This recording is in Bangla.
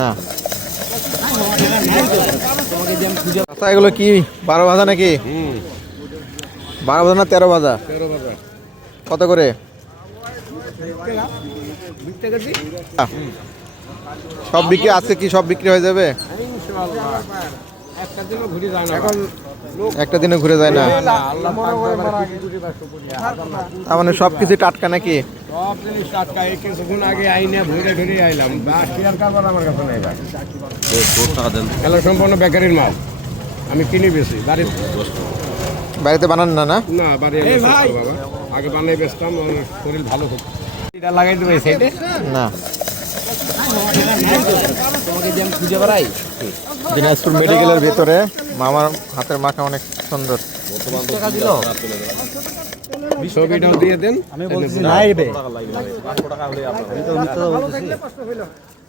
না আচ্ছা, এগুলো কি 12 ভাজা নাকি? 12 ভাজা না 13 ভাজা? কত করে? সব বিক্রি আছে কি? সব বিক্রি হয়ে যাবে? একটা দিনে ঘুরে যায় না? তার মানে সব কিছু টাটকা নাকি? সব জিনিস টাটকা। কিছুক্ষণ আগে আইনে ভরে ধরে আইলাম। আমার কাছে নাই ভাই। এগুলো সম্পূর্ণ বেকারির মাল। আমি কিনি বেশি বাড়িতে বানান না? না না বাড়ি আগে বানাই বেচতাম, আমার শরীর ভালো হতো। এটা লাগাই দেবে সাইডে না। তোমাকে যে আমি খুঁজে বেড়াই। দিনাজপুর মেডিকেলের ভিতরে মামার হাতের মাখা অনেক সুন্দর। ছবিটাও দিয়ে দেন। আমি বলছি নাই বে।